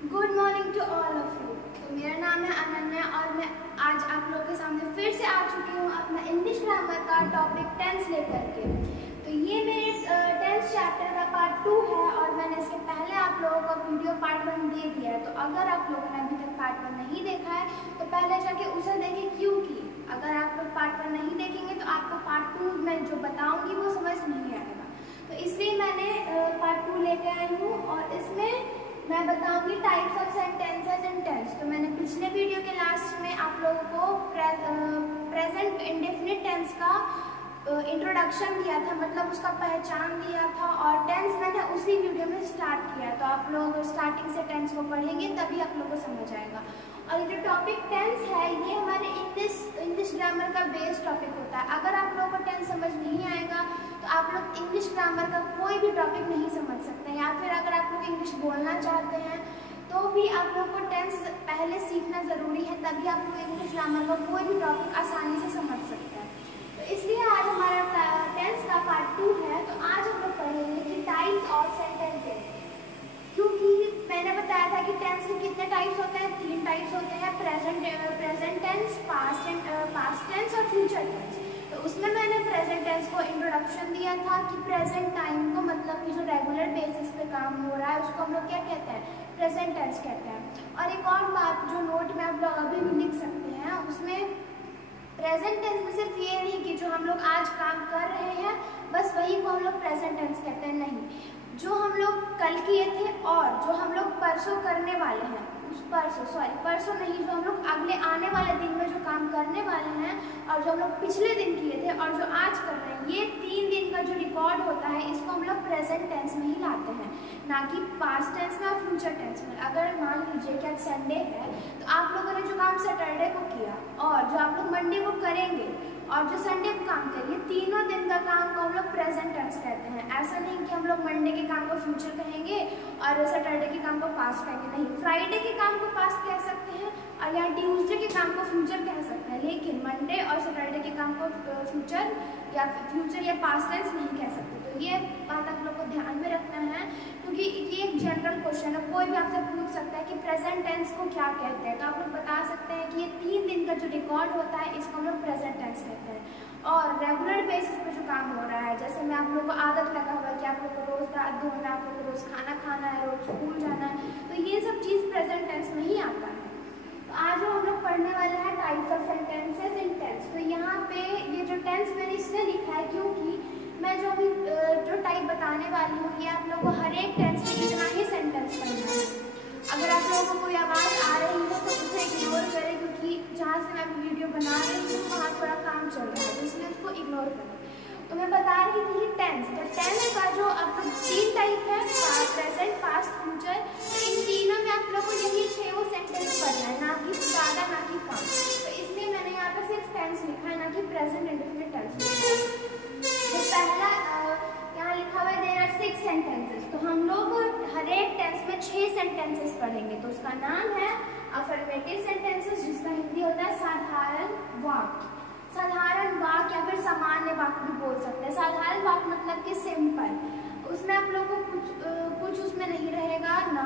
Good morning to all of you. तो मेरा नाम है अनन्या और मैं आज आप लोगों के सामने फिर से आ चुकी हूँ अपना इंग्लिश ग्रामर का टॉपिक टेंस लेकर के। तो ये मेरे टेंस चैप्टर का पार्ट 2 है और मैंने इसके पहले आप लोगों को वीडियो पार्ट 1 दे दिया है। तो अगर आप लोगों ने अभी तक पार्ट 1 नहीं देखा है तो पहले जाके उसे देखें, क्योंकि अगर आप लोग पार्ट 1 नहीं देखेंगे तो आपको पार्ट 2 मैं जो बताऊँगी वो समझ नहीं आएगा। तो इसलिए मैंने पार्ट 2 लेके आई हूँ और इसमें मैं बताऊंगी types of sentences in tense. तो मैंने पिछले वीडियो के लास्ट में आप लोगों को प्रेजेंट इंडेफिनिट टेंस का इंट्रोडक्शन दिया था, मतलब उसका पहचान दिया था, और टेंस मैंने उसी वीडियो में स्टार्ट किया। तो आप लोग स्टार्टिंग से टेंस को पढ़ेंगे तभी आप लोगों को समझ आएगा। और जो टॉपिक टेंस है ये हमारे इंग्लिश ग्रामर का बेस टॉपिक होता है। अगर आप लोगों को टेंस समझ नहीं आएगा तो आप लोग इंग्लिश ग्रामर का कोई भी टॉपिक नहीं समझ सकते, या फिर अगर आप लोग इंग्लिश बोलना चाहते हैं तो भी आप लोग को टेंस पहले सीखना ज़रूरी है, तभी आप लोग इंग्लिश ग्रामर का कोई भी टॉपिक आसानी से समझ सकते हैं। तो इसलिए आज हमारा टेंस का पार्ट 2 है। तो आज हम लोग पढ़ेंगे कि टाइप्स ऑफ सेंटेंसेस, क्योंकि मैंने बताया था कि टेंस के कितने टाइप्स होते हैं, 3 टाइप्स होते हैं, प्रेजेंट टेंस, पास्ट टेंस और फ्यूचर टेंस। तो उसमें मैंने प्रेजेंट टेंस को इंट्रोडक्शन दिया था कि प्रेजेंट टाइम को, मतलब कि जो रेगुलर बेसिस पे काम हो रहा है उसको हम लोग क्या कहते हैं, प्रेजेंट टेंस कहते हैं। और एक और बात जो नोट में आप लोग अभी भी लिख सकते हैं, उसमें प्रेजेंट टेंस में सिर्फ ये नहीं कि जो हम लोग आज काम कर रहे हैं बस वही को हम लोग प्रेजेंट टेंस कहते हैं, नहीं। जो हम लोग कल किए थे और जो हम लोग परसों करने वाले हैं, परसों नहीं, जो हम लोग अगले आने वाले दिन में जो काम करने वाले हैं, और जो हम लोग पिछले दिन किए थे और जो आज कर रहे हैं, ये 3 दिन का जो रिकॉर्ड होता है इसको हम लोग प्रेजेंट टेंस में ही लाते हैं, ना कि पास्ट टेंस में और फ्यूचर टेंस में। अगर मान लीजिए कि आज संडे है तो आप लोगों ने जो काम सैटरडे को किया और जो आप लोग मंडे को करेंगे और जो संडे को काम करेंगे, तीनों दिन का काम को हम लोग प्रेजेंट टेंस कहते हैं। ऐसा नहीं कि हम लोग मंडे के काम को फ्यूचर कहेंगे और सैटरडे के काम को पास्ट कहेंगे, नहीं। फ्राइडे के काम को पास्ट कह सकते हैं और यहाँ ट्यूसडे के काम को फ्यूचर कह सकते हैं, लेकिन मंडे और सैटरडे के काम को फ्यूचर या पास्ट टेंस नहीं कह सकते। तो ये बात आप लोग को ध्यान में रखना है, क्योंकि ये एक जनरल क्वेश्चन है, कोई भी आपसे पूछ सकता है कि प्रेजेंट टेंस को क्या कहते हैं। तो आप लोग बता सकते हैं कि ये 3 दिन का जो रिकॉर्ड होता है इसको हम लोग प्रेजेंट टेंस कहते हैं। और रेगुलर बेसिस पे जो काम हो रहा है, जैसे मैं आप लोग को आदत लगा हुआ है कि आप लोग को रोज दांत धोना, आप लोग को रोज खाना खाना है, रोज स्कूल जाना है, तो ये सब चीज़ प्रेजेंट टेंस में ही आता है। तो आज हम लोग पढ़ने वाले हैं types of sentences in tense. तो यहाँ पे ये जो टेंस मैंने इसलिए लिखा है क्योंकि मैं जो अभी जो टाइप बताने वाली हूँ ये आप लोग को हर एक टेंस में इतना ही सेंटेंस पढ़ना है। अगर आप लोगों को कोई आवाज़ आ रही हो तो उसे इग्नोर करें, क्योंकि जहाँ से मैं वीडियो बना रही हूँ वहाँ थोड़ा काम चल रहा है, तो इसलिए उसको इग्नोर करें। तो मैं बता रही थी टेंस, तो टेंस का जो आप 3 टाइप है, प्रेजेंट, पास्ट, फ्यूचर। इन तीनों में आप लोग को यही 6 सेंटेंस पढ़ना है, ना कि ज़्यादा ना कि कम। तो इसलिए मैंने यहाँ पर सिर्फ टेंस लिखा है, ना कि प्रेजेंट इंडेफिनिट टेंस लिखा है। तो पहला यहाँ लिखा हुआ है देयर आर 6 सेंटेंसेस। तो हम लोग हर एक टेंस में 6 सेंटेंसेस पढ़ेंगे। तो उसका नाम है अफर्मेटिव सेंटेंसेस, जिसका हिंदी होता है साधारण वाक्य। साधारण वाक्य या फिर सामान्य वाक्य भी बोल सकते हैं। साधारण वाक्य मतलब कि सिंपल, उसमें आप लोगों को कुछ उसमें नहीं रहेगा, ना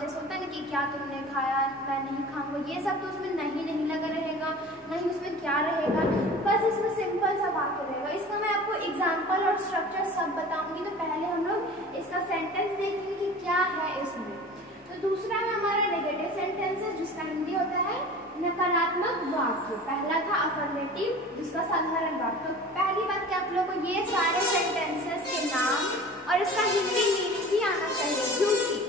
जैसे होता है ना कि क्या तुमने खाया, मैं नहीं खाऊंगा, ये सब तो उसमें नहीं लगा रहेगा, नहीं उसमें क्या रहेगा, बस इसमें सिंपल सा वाक्य रहेगा। इसका मैं आपको एग्जाम्पल और स्ट्रक्चर सब बताऊंगी। तो पहले हम लोग इसका सेंटेंस देखेंगे कि क्या है इसमें। तो दूसरा है हमारा नेगेटिव सेंटेंसेस, जिसका हिंदी होता है नकारात्मक वाक्य। पहला था अफर्मेटिव, जिसका साधारण वाक्य। तो पहली बात कि आप लोगों को ये सारे सेंटेंसेस के नाम और इसका हिंदी मीनिंग भी आना चाहिए, क्योंकि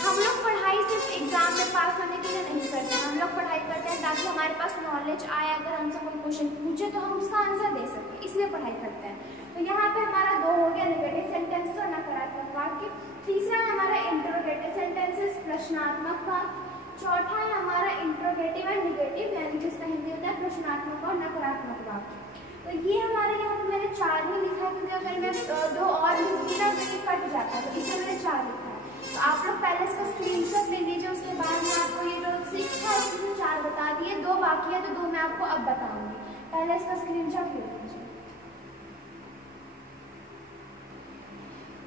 हम लोग पढ़ाई सिर्फ एग्जाम में पास होने के लिए नहीं करते हैं। हम लोग पढ़ाई करते हैं ताकि हमारे पास नॉलेज आए, अगर हमसे कोई क्वेश्चन पूछे तो हम उसका आंसर दे सकें, इसलिए पढ़ाई करते हैं। तो यहाँ पे हमारा 2 हो गया, नेगेटिव सेंटेंसेस और नकारात्मक वाक्य। तीसरा है हमारा इंटरोगेटिव सेंटेंसेस, प्रश्नात्मक वाक्य। चौथा है हमारा इंट्रोगेटिव एंड नेगेटिव, यानी जिसका हिंदी होता है प्रश्नात्मक और नकारात्मक वाक्य। तो ये हमारे यहाँ पे मैंने 4 ही लिखा है, क्योंकि अगर मैं 2 और लिखती ना तो ये कट जाता है, तो इसलिए मैंने 4 लिखा है। तो आप लोग पहले इसका स्क्रीनशॉट ले लीजिए, उसके बाद में आपको ये जो 6 था उसमें 4 बता दिए, 2 बाकी है तो 2 मैं आपको अब बताऊंगी। पहले इसका स्क्रीनशॉट ले लीजिए।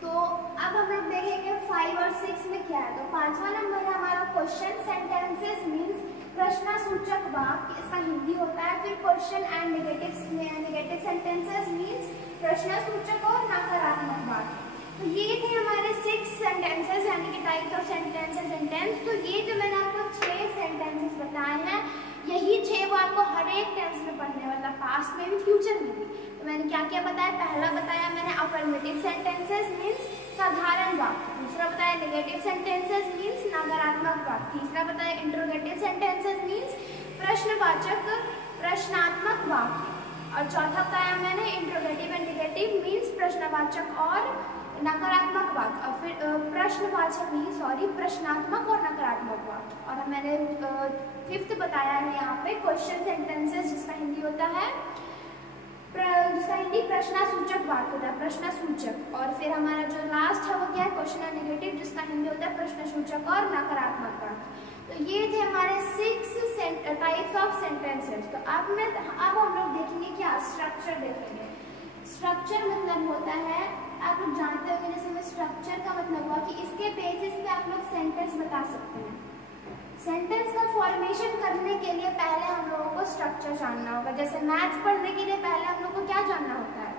तो अब हम लोग देखेंगे 5 और 6 में क्या है। तो 5वां नंबर है क्वेश्चन सेंटेंसेस मीन्स प्रश्नसूचक वाक्य, इसका हिंदी होता है। फिर question and negative sentences means प्रश्नसूचक और नकारात्मक वाक्य। तो ये थे हमारे 6 सेंटेंसेस यानी कि types of sentences in tense. तो ये जो मैंने आपको 6 सेंटेंसेस बताए हैं, यही 6 वो आपको हर एक टेंस में पढ़ने वाला, पास्ट में भी फ्यूचर में भी। तो मैंने क्या क्या बताया, पहला बताया मैंने अफर्मेटिव सेंटेंसेस मीन्स साधारण वाक्य, दूसरा बताया नेगेटिव सेंटेंसेस मीन्स नकारात्मक वाक्य, तीसरा बताया इंट्रोगेटिव सेंटेंसेस मीन्स प्रश्नवाचक प्रश्नात्मक वाक्य, और चौथा बताया मैंने इंट्रोगेटिव एंड नेगेटिव मीन्स प्रश्नवाचक और नकारात्मक वाक्य, और फिर प्रश्नवाचक नहीं सॉरी प्रश्नात्मक और नकारात्मक वाक्य। और मैंने 5th बताया है यहाँ पे क्वेश्चन सेंटेंसेस, जिसका हिंदी होता है जिसका हिंदी प्रश्नसूचक वाक्य होता है, प्रश्नसूचक। और फिर हमारा जो लास्ट है वो क्या है, क्वेश्चन एंड नेगेटिव, जिसका हिंदी होता है प्रश्नसूचक और नकारात्मक वाक्य। तो ये थे हमारे 6 टाइप्स ऑफ सेंटेंसेस। तो अब हम लोग देखेंगे क्या, स्ट्रक्चर देखेंगे। स्ट्रक्चर मतलब होता है, आप लोग जानते होंगे जैसे मैं स्ट्रक्चर का मतलब हुआ कि इसके बेसिस पे आप लोग सेंटेंस बता सकते हैं। सेंटेंस का फॉर्मेशन करने के लिए पहले हम लोगों को स्ट्रक्चर जानना होगा। जैसे मैथ्स पढ़ने के लिए पहले हम लोग को क्या जानना होता है,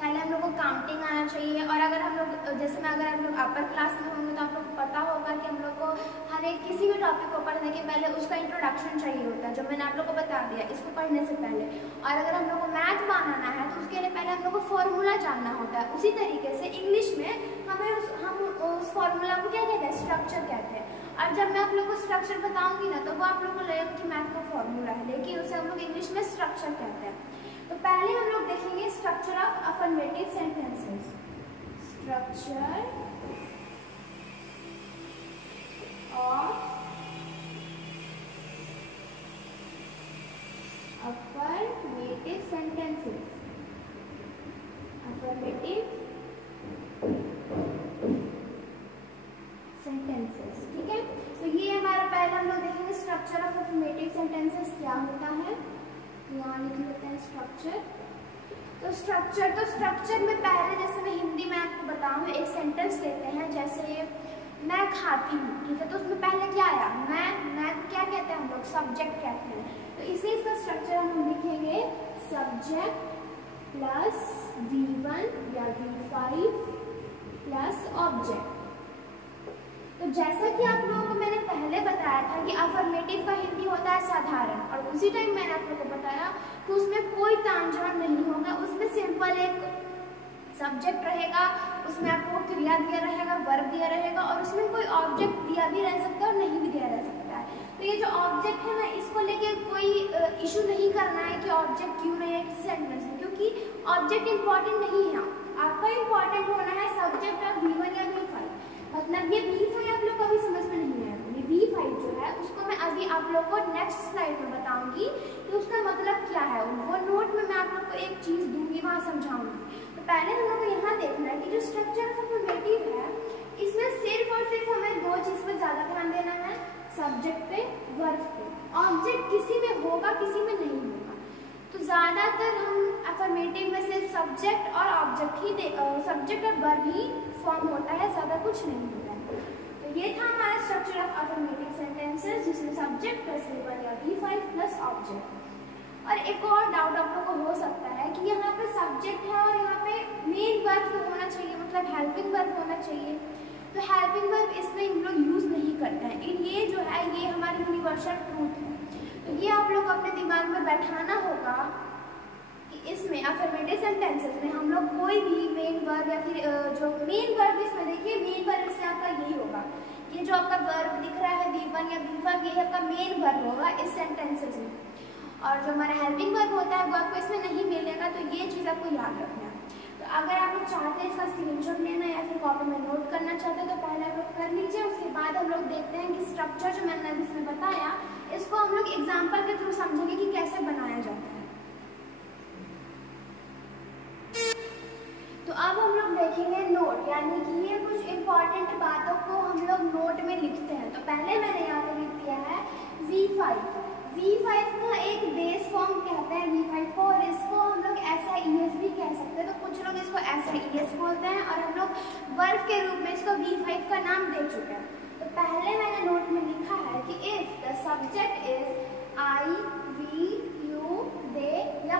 पहले हम लोग को काउंटिंग आना चाहिए। और अगर हम लोग जैसे मैं अगर हम लोग अपर क्लास में होंगे तो आप लोग को पता होगा कि हम लोग को हर एक किसी भी टॉपिक को पढ़ने के पहले उसका इंट्रोडक्शन चाहिए होता है, जो मैंने आप लोग को बता दिया इसको पढ़ने से पहले। और अगर हम लोग को मैथ बनाना है तो उसके लिए पहले हम लोग को फॉर्मूला जानना होता है। उसी तरीके से इंग्लिश में हम उस फॉर्मूला को क्या कहते हैं, स्ट्रक्चर कहते हैं। और जब मैं आप लोग को स्ट्रक्चर बताऊंगी ना तो वो आप लोग को लगेगा कि मैथ का फॉर्मूला है, लेकिन उसे हम लोग इंग्लिश में स्ट्रक्चर कहते हैं। तो पहले हम लोग देखेंगे structure of affirmative sentences. Structure of affirmative sentences, affirmative sentences, ठीक है। तो ये हमारा पहला हम लोग देखेंगे स्ट्रक्चर ऑफ अफर्मेटिव सेंटेंसेस क्या होता है। यहाँ लिख लेते हैं स्ट्रक्चर। तो स्ट्रक्चर में पहले जैसे मैं हिंदी में आपको बताऊँ, एक सेंटेंस लेते हैं जैसे मैं खाती हूँ, ठीक है। तो उसमें पहले क्या आया, मैं क्या कहते हैं हम लोग, सब्जेक्ट कहते हैं। तो इसलिए इसका स्ट्रक्चर हम लिखेंगे सब्जेक्ट प्लस V1 या V5 प्लस ऑब्जेक्ट। तो जैसा कि आप लोगों को मैंने पहले बताया था कि अफर्मेटिव का हिंदी होता है साधारण, और उसी टाइम मैंने आप लोगों को बताया कि उसमें कोई तामझाम नहीं होगा, उसमें सिंपल एक सब्जेक्ट रहेगा, उसमें आपको क्रिया दिया रहेगा, वर्ब दिया रहेगा, और उसमें कोई ऑब्जेक्ट दिया भी रह सकता है और नहीं भी दिया रह सकता है। तो ये जो ऑब्जेक्ट है ना, इसको लेके कोई इशू नहीं करना है कि ऑब्जेक्ट क्यों नहीं है किसी सेंटेंस में, क्योंकि ऑब्जेक्ट इंपॉर्टेंट नहीं है। आपका इंपॉर्टेंट होना है सब्जेक्ट और V1 या V5। मतलब ये V5 आप लोग कभी समझ में नहीं आएगा। ये V5 जो है उसको मैं अभी आप लोग को नेक्स्ट स्लाइड में बताऊंगी कि उसका मतलब क्या है। वो नोट में मैं आप लोग को एक चीज़ दूंगी, वहाँ समझाऊंगी। तो पहले हम लोग को यहाँ देखना है कि जो स्ट्रक्चर ऑफ अफर्मेटिव है, इसमें सिर्फ और सिर्फ हमें 2 चीज़ पर ज़्यादा ध्यान देना है, सब्जेक्ट पे, वर्ब पे। ऑब्जेक्ट किसी में होगा, किसी में नहीं होगा। तो ज़्यादातर हम अफर्मेटिव में सिर्फ सब्जेक्ट और ऑब्जेक्ट ही सब्जेक्ट और वर्ब ही फॉर्म होता है, ज़्यादा कुछ नहीं होता है। तो ये था हमारा स्ट्रक्चर ऑफ अफर्मेटिव सेंटेंसेस, जिसमें सब्जेक्ट प्लस V1 या V5 प्लस ऑब्जेक्ट। और एक और डाउट आप लोग को हो सकता है कि यहाँ पे सब्जेक्ट है और यहाँ पे मेन वर्ब तो होना चाहिए, मतलब हेल्पिंग वर्ब होना चाहिए। तो हेल्पिंग वर्ब इसमें हम लोग यूज़ नहीं करते हैं। ये जो है ये हमारी यूनिवर्सल ट्रूथ है। तो ये आप लोग अपने दिमाग में बैठाना होगा कि इसमें अफर्मेटिव सेंटेंसेस में हम लोग कोई भी मेन वर्ब या फिर जो मेन वर्ब, इसमें देखिए मेन वर्ब से आपका यही होगा, ये जो आपका वर्ब दिख रहा है V1 या V5, ये आपका मेन वर्ब होगा इस सेंटेंसेस में। और जो हमारा हेल्पिंग वर्ब होता है वो आपको इसमें नहीं मिलेगा। तो ये चीज़ आपको याद रखना है। तो अगर आप लोग चाहते हैं इसका स्क्रीनशॉट लेना या फिर कॉपी में नोट करना चाहते हैं तो पहले आप लोग कर लीजिए। उसके बाद हम लोग देखते हैं कि स्ट्रक्चर जो मैंने इसमें बताया इसको हम लोग एग्जाम्पल के थ्रू समझेंगे कि कैसे बनाया जाता है। तो अब हम लोग देखेंगे नोट, यानी कि ये कुछ इंपॉर्टेंट बातों को हम लोग नोट में लिखते हैं। तो पहले मैंने यहाँ पे लिख दिया है V5। V5 का एक बेस फॉर्म कहते हैं V5 को, और इसको हम लोग SIES भी कह सकते हैं। तो कुछ लोग इसको SIES बोलते हैं और हम लोग वर्ब के रूप में इसको V5 का नाम दे चुके हैं। तो पहले मैंने नोट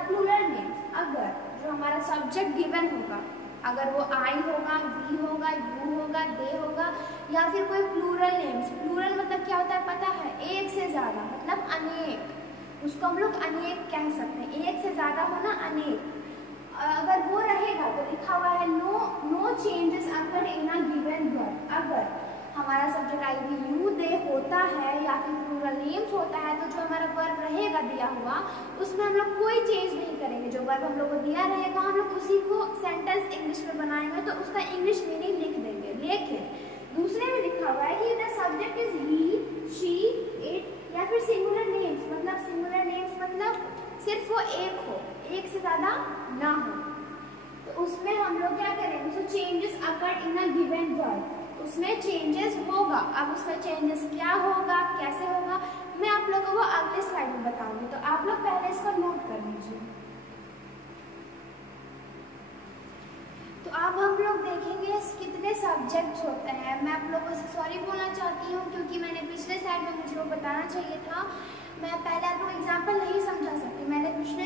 प्लूरल नेम्स, अगर जो हमारा सब्जेक्ट गिवन होगा, अगर वो आई होगा, वी होगा, यू होगा, दे होगा, या फिर कोई प्लूरल नेम्स, प्लूरल मतलब क्या होता है पता है, एक से ज्यादा, मतलब अनेक, उसको हम लोग अनेक कह सकते हैं, एक से ज्यादा होना अनेक, अगर वो रहेगा तो लिखा हुआ है no changes occur in a given word. अगर हमारा subject I we you they होता है या फिर प्लूरल नेम्स होता है तो जो हमारा वर्ब रहेगा दिया हुआ उसमें हम लोग कोई चेंज नहीं करेंगे, जो वर्ब हम लोग को दिया रहेगा हम लोग उसी को सेंटेंस इंग्लिश में बनाएंगे तो उसका इंग्लिश मीनिंग लिख देंगे। लेकिन दूसरे में लिखा हुआ है कि the subject is he, she, it या फिर सिंगुलर नेम्स, मतलब सिंगुलर नेम्स मतलब सिर्फ वो एक हो, एक से ज्यादा ना हो, तो उसमें हम लोग क्या करेंगे, so changes occur in a given word, उसमें चेंजेस होगा। अब उसमें चेंजेस क्या होगा, कैसे होगा, मैं आप लोगों को अगले स्लाइड में बताऊंगी, तो आप लोग पहले इसको नोट कर लीजिए। तो अब हम लोग देखेंगे कितने सब्जेक्ट्स होते हैं। मैं आप लोगों से सॉरी बोलना चाहती हूँ क्योंकि मैंने पिछले स्लाइड में मुझे वो बताना चाहिए था, मैं पहले आप लोग एग्जाम्पल नहीं समझा सकती। मैंने पिछले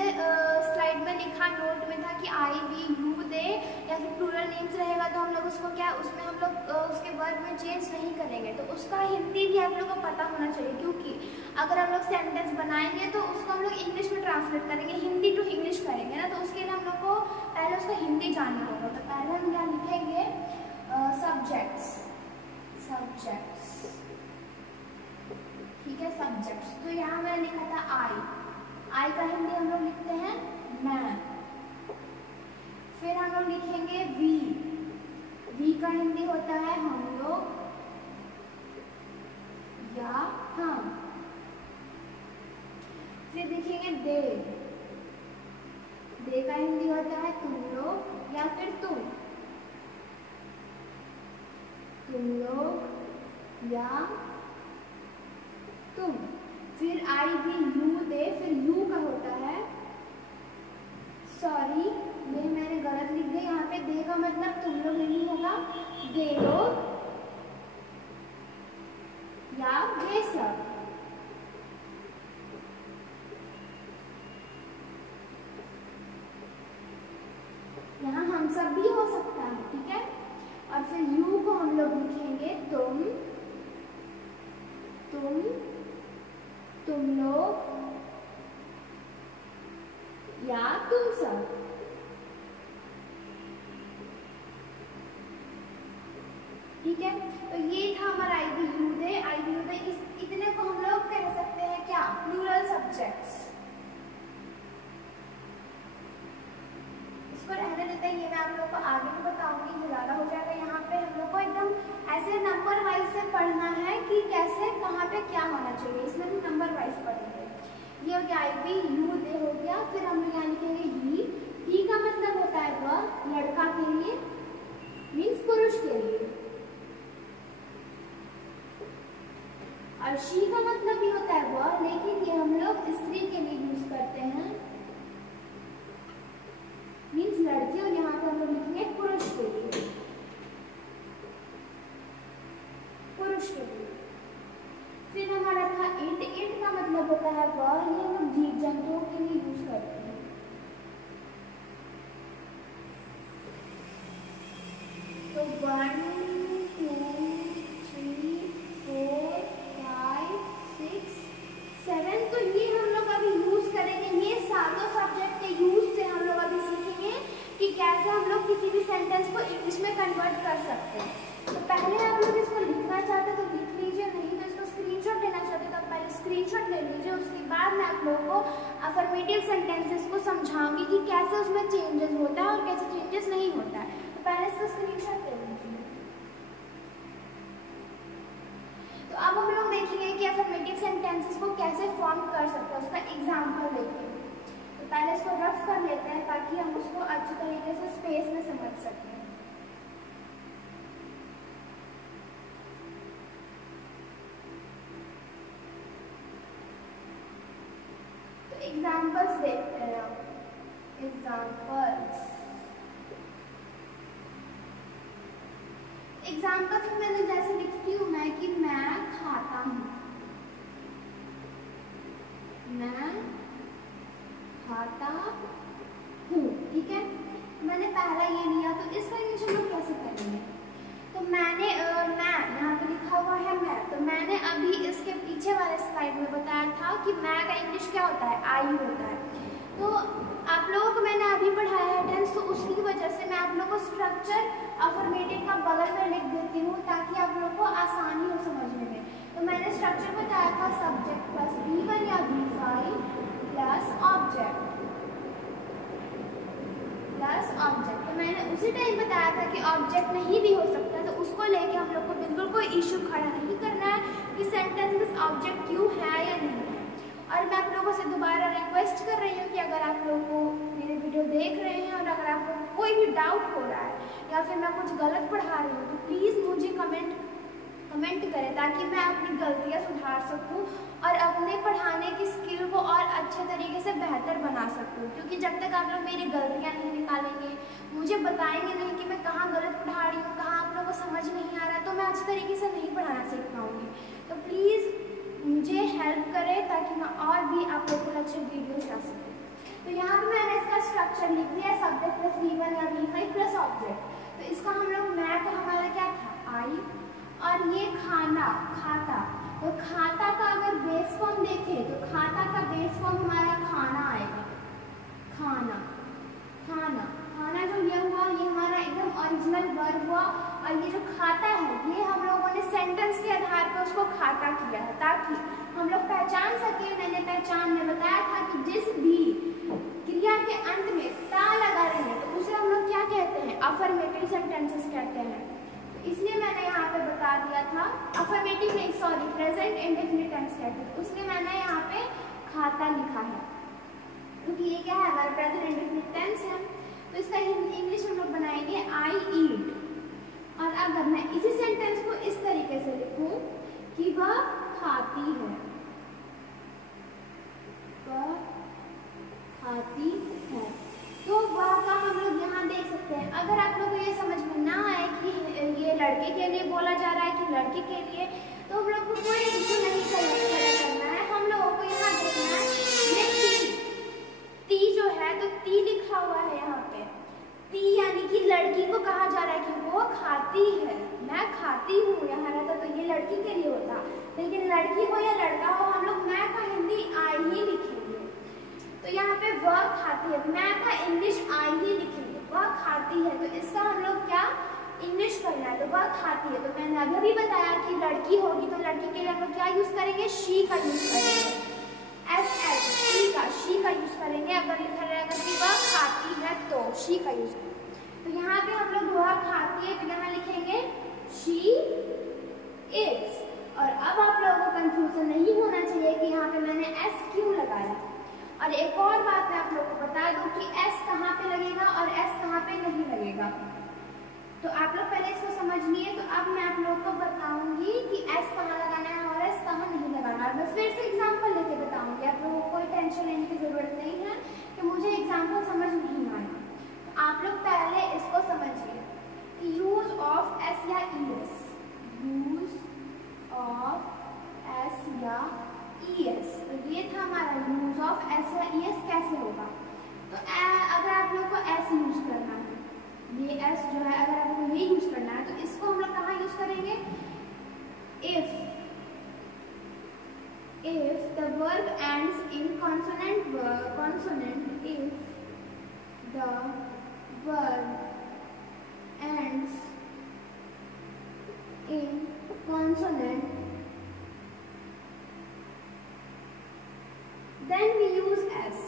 स्लाइड में लिखा, नोट में था कि आई वी यू दे या फिर प्लूरल नेम्स रहेगा तो हम लोग उसको क्या, उसमें हम लोग उसके वर्ड में चेंज नहीं करेंगे, तो उसका हिंदी भी आप लोगों को पता होना चाहिए, क्योंकि अगर हम लोग सेंटेंस बनाएंगे तो उसको हम लोग इंग्लिश में ट्रांसलेट करेंगे, हिंदी टू इंग्लिश करेंगे ना, तो उसके लिए हम लोग को पहले उसका हिंदी जानना होगा। तो पहले हम क्या लिखेंगे, सब्जेक्ट्स, ठीक है, सब्जेक्ट्स। तो यहाँ मैंने लिखा था आई का हिंदी हम लोग लिखते हैं मैं। फिर हम लोग लिखेंगे वी का हिंदी होता है हम लोग या हम। फिर लिखेंगे दे का हिंदी होता है तुम लोग या फिर तुम लोग या तुम। फिर आई वी यू दे, फिर यू का होता है, सॉरी ये मैंने गलत लिख दिया, यहाँ पे दे का मतलब तुम लोग नहीं होगा, दे लोग या वे सब। यहाँ हम सब भी हो सकता है, ठीक है। और फिर यू को हम लोग लिखेंगे तुम लोग या तुम सब। ठीक है, तो ये था हमारा आई वी यू दे। इतने को हम लोग कह सकते हैं क्या, प्लूरल सब्जेक्ट्स। इसको रहने देते हैं, ये मैं आप लोग को आगे भी बताऊंगी, ज्यादा हो जाएगा। यहाँ पे हम लोग को एकदम ऐसे नंबर वाइज से पढ़ना है कि कैसे कहाँ पे क्या होना चाहिए, इसमें भी नंबर वाइज पढ़ेंगे। ये हो गया आई वी यू दे हो गया। फिर हम लोग यहाँ लिखेंगे ही का मतलब होता है वह लड़का के लिए, मीन्स पुरुष के लिए, और शी का मतलब भी होता है वह, लेकिन ये हम लोग स्त्री के लिए यूज करते हैं, मीन्स लड़की, और यहाँ पे हम लोग लिखेंगे पुरुष के लिए, फिर हमारा था इट का मतलब होता है वह, ये हम लोग जीव जंतुओं के लिए यूज करते हैं। तो 1 2 3 4 5 6 7, तो ये हम लोग अभी यूज करेंगे। ये सातों सब्जेक्ट के यूज से हम लोग अभी सीखेंगे कि कैसे हम लोग किसी भी सेंटेंस को इंग्लिश में कन्वर्ट कर सकते हैं। तो पहले आप लोग इसको लिखना चाहते तो लिख लीजिए, नहीं तो इसको स्क्रीनशॉट लेना चाहते तो पहले स्क्रीनशॉट ले लीजिए। उसके बाद मैं आप लोगों को अफर्मेटिव सेंटेंसेस को समझाऊंगी कि कैसे उसमें चेंजेस होता है और कैसे चेंजेस नहीं होता है। तो पहले इसको स्क्रीनशॉट ले लीजिए। तो अब हम लोग देखेंगे कि अफर्मेटिव सेंटेंसेस को कैसे फॉर्म कर सकते हैं, उसका एग्जाम्पल देखेंगे। तो पहले इसको रफ कर लेते हैं ताकि हम उसको अच्छी तरीके से स्पेस में समझ सकें। एग्जाम्पल्स देखते हैं। एग्जाम्पल्स में मैंने जैसे लिखती हूँ मैं कि मैं खाता हूँ, मैं खाता में बताया था कि मैं का इंग्लिश क्या होता है, आई होता है। तो आप लोगों को मैंने अभी पढ़ाया है टेंस, तो उसकी वजह से मैं आप लोगों को स्ट्रक्चर अफर्मेटिव का बगल में लिख देती हूँ ताकि आप लोगों को आसानी हो समझने में। तो मैंने स्ट्रक्चर बताया था सब्जेक्ट प्लस V1 या V5 प्लस ऑब्जेक्ट तो मैंने उसी टाइम बताया था कि ऑब्जेक्ट नहीं भी हो सकता, तो उसको लेके हम लोग को बिल्कुल कोई इश्यू खड़ा नहीं करना है कि सेंटेंस में ऑब्जेक्ट क्यों है या नहीं है। और मैं आप लोगों से दोबारा रिक्वेस्ट कर रही हूँ कि अगर आप लोगों को मेरे वीडियो देख रहे हैं और अगर आपको कोई भी डाउट हो रहा है या फिर मैं कुछ गलत पढ़ा रही हूँ, तो प्लीज़ मुझे कमेंट करें ताकि मैं अपनी गलतियाँ सुधार सकूँ और अपने पढ़ाने की स्किल को और अच्छे तरीके से बेहतर बना सकूँ। क्योंकि जब तक आप लोग मेरी गलतियाँ नहीं निकालेंगे, मुझे बताएंगे नहीं कि मैं कहाँ गलत पढ़ा रही हूँ, कहाँ आप लोगों को समझ नहीं आ रहा, तो मैं अच्छे तरीके से नहीं पढ़ाना सीख पाऊँगी। तो प्लीज़ मुझे हेल्प करें ताकि मैं और भी आप लोगों को अच्छे वीडियोज ला सकूँ। तो यहाँ पर मैंने इसका स्ट्रक्चर लिख दिया, सब्जेक्ट प्लस V1 या V5 प्लस ऑब्जेक्ट। तो इसका हम लोग मैं तो हमारा क्या था, आई, और ये खाता। तो खाता का अगर बेस फॉर्म देखें तो खाता का बेस फॉर्म हमारा खाना आएगा, खाना जो ये हुआ, ये हमारा एकदम ओरिजिनल वर्ब हुआ। और ये जो खाता है, ये हम लोगों ने सेंटेंस के आधार पर उसको खाता किया है ताकि हम लोग पहचान सके। मैंने पहचान में बताया था कि जिस भी क्रिया के अंत में ता लगा रहे हैं तो उसे हम लोग क्या कहते हैं, अफर्मेटिव सेंटेंसेस कहते हैं। इसलिए मैंने यहाँ पे बता दिया था, अफर्मेटिव नहीं सॉरी प्रेजेंट इंडेफिनिट टेंस कहते हैं, उसलिए मैंने यहाँ पे खाता लिखा है क्योंकि ये क्या है, हमारा प्रेजेंट इंडेफिनिट टेंस है। तो इसका इंग्लिश में हम लोग बनाएंगे आई ईट। और अगर मैं इसी सेंटेंस को इस तरीके से लिखूं कि वह खाती है, वह खाती है, तो वह का हम लोग यहाँ देख सकते हैं। अगर आप लोगों को ये समझ में ना आए कि ये लड़के के लिए बोला जा रहा है कि लड़की के लिए, तो हम लोग को कोई इशू नहीं करना है। हम लोगों को यहाँ देखना है ये ती जो है, तो ती लिखा हुआ है यहाँ पे, ती यानी कि लड़की को कहा जा रहा है कि वो खाती है, मैं खाती हूँ यहाँ रहता, तो ये लड़की के लिए होता। लेकिन लड़की हो या लड़का हो, हम लोग मैं का हिंदी आई ही लिखेंगे। तो यहाँ पे वह खाती है, मैं का इंग्लिश आई ही लिखेंगे, वह खाती है। तो इसका हम लोग क्या इंग्लिश करना है, तो वह खाती है। तो मैंने अभी बताया कि लड़की होगी तो लड़की के लिए हम लोग क्या यूज करेंगे, शी का यूज करेंगे, शी का यूज करेंगे। अगर लिखा रहेगा कि वह खाती है तो शी का यूज करेंगे। तो यहाँ पे हम लोग वह खाती है, तो यहाँ लिखेंगे शी इज। और अब आप लोगों को कंफ्यूजन नहीं होना चाहिए कि यहाँ पे मैंने एस क्यों लगाया। और एक और बात मैं आप लोगों को बता दूं कि एस कहाँ पे लगेगा और एस कहाँ पे नहीं लगेगा। तो आप लोग पहले इसको समझ लिए, तो अब मैं आप लोगों को बताऊंगी कि एस कहाँ लगाना है और एस कहाँ नहीं लगाना है। मैं फिर से एग्जांपल लेके बताऊंगी, आप लोगों को कोई टेंशन लेने की जरूरत नहीं है कि मुझे एग्जांपल समझ नहीं आया। तो आप लोग पहले इसको समझिए कि यूज ऑफ एस या ईएस, यूज ऑफ एस या ईएस, तो ये था हमारा यूज ऑफ एस या ईएस कैसे होगा। तो अगर आप लोग को एस यूज करना है, ये एस जो है अगर आपको ये यूज करना है, तो इसको हम लोग कहाँ यूज करेंगे, if the verb ends in consonant, if the verb ends in consonant, then we use s,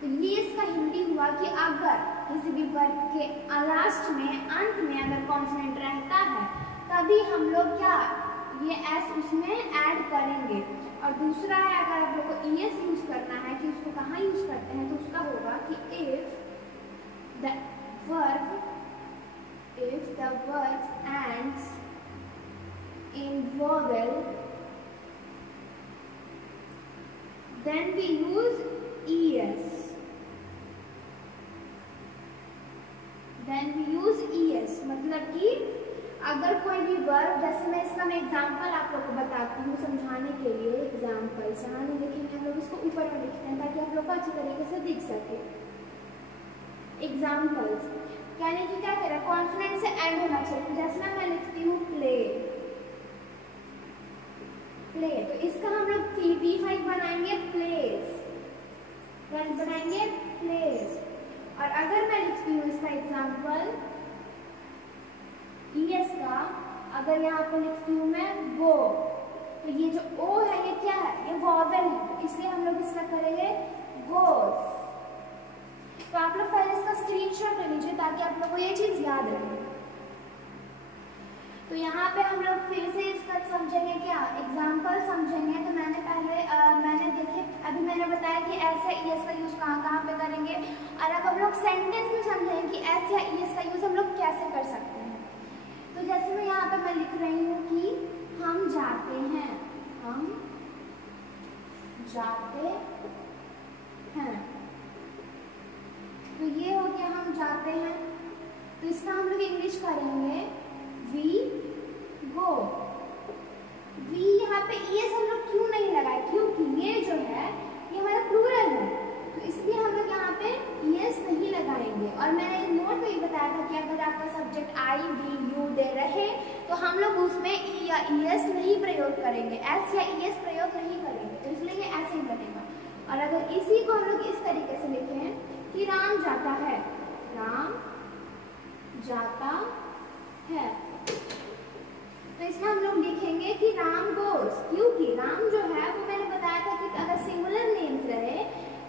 तो ये इसका हिंदी हुआ कि अगर किसी भी वर्ग के लास्ट में, अंत में अगर कॉन्सोनेंट रहता है तभी हम लोग क्या ये एस उसमें ऐड करेंगे। और दूसरा है अगर आप लोग को ईएस यूज करना है कि उसको कहाँ यूज करते हैं, तो उसका होगा कि if the verb ends in vowel then we use es, मतलब कि अगर कोई भी वर्ब, जैसे मैं इसका एग्जांपल आप लोग को बताती हूँ समझाने के लिए। एग्जांपल्स यहाँ नहीं लिखेंगे, हम लोग इसको ऊपर में लिखते हैं ताकि आप लोग को अच्छे तरीके से दिख सके। एग्जांपल्स यानी कि क्या कह रहा है, कॉन्फिडेंट से एंड होना चाहिए। तो जैसे ना मैं लिखती हूँ प्ले, प्ले, तो इसका हम लोग V5 बनाएंगे प्लेस, बनाएंगे प्लेस। और अगर मैं लिखती हूँ इसका एग्जाम्पल ES का, अगर यहाँ पे लिखती हूँ मैं गो, तो ये जो O है ये क्या है, ये वॉवेल है, तो इसलिए हम लोग इसका करेंगे गोस। तो आप लोग पहले इसका स्क्रीनशॉट ले लीजिए ताकि आप लोग को ये चीज याद रहे। तो यहाँ पे हम लोग फिर से इसका समझेंगे, क्या एग्जाम्पल समझेंगे। तो मैंने पहले देखिए अभी मैंने बताया कि एस या ES का यूज कहाँ कहाँ पे करेंगे, और अब हम लोग सेंटेंस में समझेंगे कि एस या ES का यूज हम लोग कैसे कर सकते हैं। तो जैसे मैं यहाँ पे मैं लिख रही हूँ कि हम जाते हैं, हम जाते हैं, तो ये हो गया हम जाते हैं। तो इसका हम लोग इंग्लिश करेंगे वी गो। वी यहाँ पे ES हम लोग क्यों नहीं लगाए, क्योंकि ये जो है ये हमारा प्लूरल है, तो इसलिए हम लोग यहाँ पे ES नहीं लगाएंगे। और मैंने नोट में ही बताया था कि अगर आपका सब्जेक्ट I, V, U दे रहे तो हम लोग उसमें E या ES नहीं प्रयोग करेंगे, S या ES प्रयोग नहीं करेंगे, तो इसलिए ये ऐसे ही बनेगा। और अगर इसी को हम लोग इस तरीके से लिखें कि राम जाता है, राम जाता है, तो इसमें हम लोग लिखेंगे कि राम गोस, क्योंकि राम जो है वो मैंने बताया था कि अगर सिंगुलर नेम्स रहे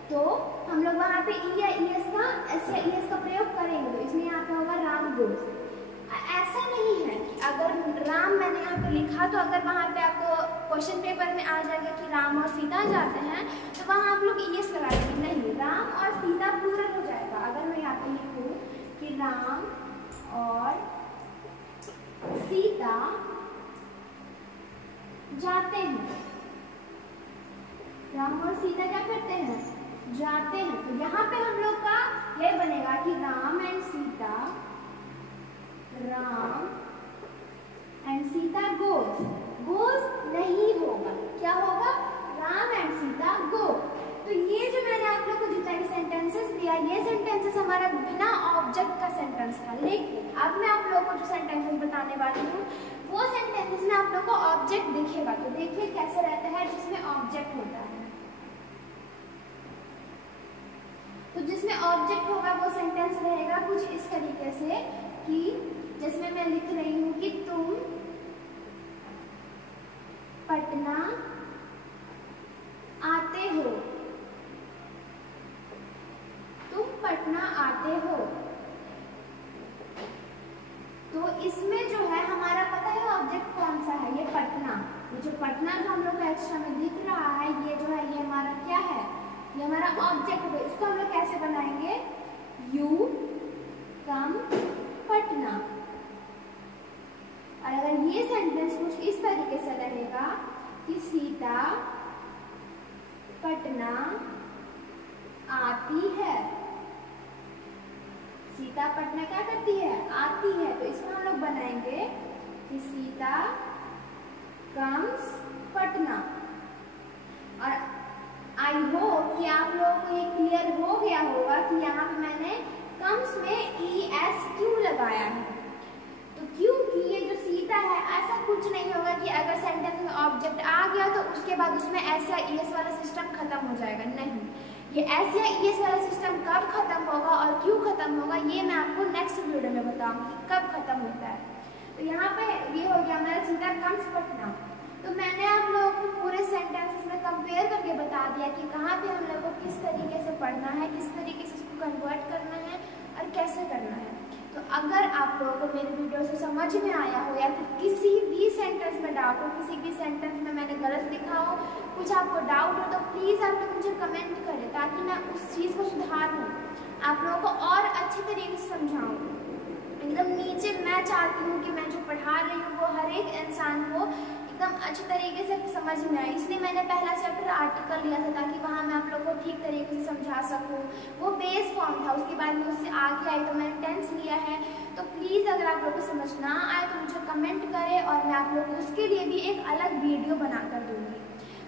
तो हम लोग वहाँ पे E या ES का, S या ES का प्रयोग करेंगे, तो इसमें यहाँ पे होगा राम गोस। ऐसा नहीं है कि अगर राम मैंने यहाँ पे लिखा तो अगर वहाँ पे आपको क्वेश्चन पेपर में आ जाएगा कि राम और सीता जाते हैं तो वहाँ आप लोग ES लगा देंगे, नहीं, राम और सीता प्लूरल हो जाएगा। अगर मैं यहाँ पे लिखूँ कि राम और सीता जाते हैं, राम और सीता क्या करते हैं, जाते हैं, तो यहाँ पे हम लोग का ये बनेगा कि राम एंड सीता, राम एंड सीता गोस, गोस नहीं होगा, क्या होगा, राम एंड सीता गो। तो ये जो मैंने आप लोग को जितना भी सेंटेंसेस दिया, ये सेंटेंसेस हमारा बिना ऑब्जेक्ट का सेंटेंस था, लेकिन अब मैं आप लोगों को जो सेंटेंसेस बताने वाली हूँ वो सेंटेंसेस में आप लोग को ऑब्जेक्ट दिखेगा। तो देखिए कैसे रहता है जिसमें ऑब्जेक्ट होता है। तो जिसमें ऑब्जेक्ट होगा वो सेंटेंस रहेगा कुछ इस तरीके से कि जिसमें मैं लिख रही हूँ कि तुम पटना आते हो, तुम पटना आते हो। तो इसमें जो है हमारा पता है ऑब्जेक्ट कौन सा है, ये पटना, ये जो पटना जो हम लोग का एक्स्ट्रा में दिख रहा है ये जो है ये हमारा क्या है, ये हमारा ऑब्जेक्ट है। इसको हम लोग कैसे बनाएंगे, यू कम पटना। और अगर ये सेंटेंस कुछ इस तरीके से रहेगा कि सीता पटना आती है, सीता पटना क्या करती है, आती है, तो इसमें हम लोग बनाएंगे कि सीता कम्स पटना। और आई होप कि आप लोगों को ये क्लियर हो गया होगा कि यहाँ पे मैंने कम्स में ES क्यों लगाया है। तो क्योंकि ये जो सीता है ऐसा कुछ नहीं होगा कि अगर सेंटेंस में ऑब्जेक्ट आ गया तो उसके बाद उसमें S या ES वाला सिस्टम खत्म हो जाएगा, नहीं, ये S या ES वाला सिस्टम कब खत्म होगा और क्यों खत्म होगा ये मैं आपको नेक्स्ट वीडियो में बताऊंगी कब खत्म होता है। तो यहाँ पे ये हो गया हमारा सीता कम्स पटना। तो मैंने आप लोगों को पूरे सेंटेंसेस में कंपेयर करके बता दिया कि कहाँ पे हम लोगों को किस तरीके से पढ़ना है, किस तरीके से इसको कन्वर्ट करना है और कैसे करना है। तो अगर आप लोगों को मेरी वीडियो से समझ में आया हो या फिर किसी भी सेंटेंस में डाउट हो, किसी भी सेंटेंस में मैंने गलत लिखा हो, कुछ आपको डाउट हो, तो प्लीज़ आप लोग मुझे कमेंट करें ताकि मैं उस चीज़ को सुधारूँ, आप लोगों को और अच्छे तरीके से समझाऊँ। एकदम नीचे मैं चाहती हूँ कि मैं जो पढ़ा रही हूँ वो हर एक इंसान को एकदम अच्छे तरीके से समझ में आए, इसलिए मैंने पहला चैप्टर आर्टिकल लिया था ताकि वहाँ मैं आप लोगों को ठीक तरीके से समझा सकूँ। वो बेस फॉर्म था, उसके बाद में उससे आगे आई तो मैंने टेंस लिया है। तो प्लीज़ अगर आप लोगों को समझ ना आए तो मुझे कमेंट करें और मैं आप लोगों को उसके लिए भी एक अलग वीडियो बना कर दूँगी।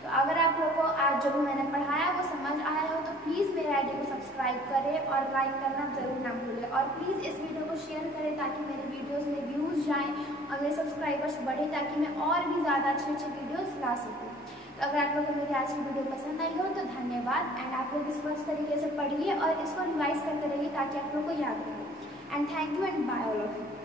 तो अगर आप लोगों को आज जो भी मैंने पढ़ाया वो समझ आया हो तो प्लीज़ मेरे आईडी को सब्सक्राइब करें और लाइक करना ज़रूर ना भूलें, और प्लीज़ इस वीडियो को शेयर करें ताकि मेरे वीडियोस में व्यूज़ जाएं और मेरे सब्सक्राइबर्स बढ़े, ताकि मैं और भी ज़्यादा अच्छे अच्छे वीडियोस ला सकूँ। तो अगर आप लोगों को मेरी आज की वीडियो पसंद आई हो तो धन्यवाद, एंड आप लोग इसको अच्छे तरीके से पढ़िए और इसको रिवाइज करते रहिए ताकि आप लोगों को याद रहे। And thank you and bye all of you.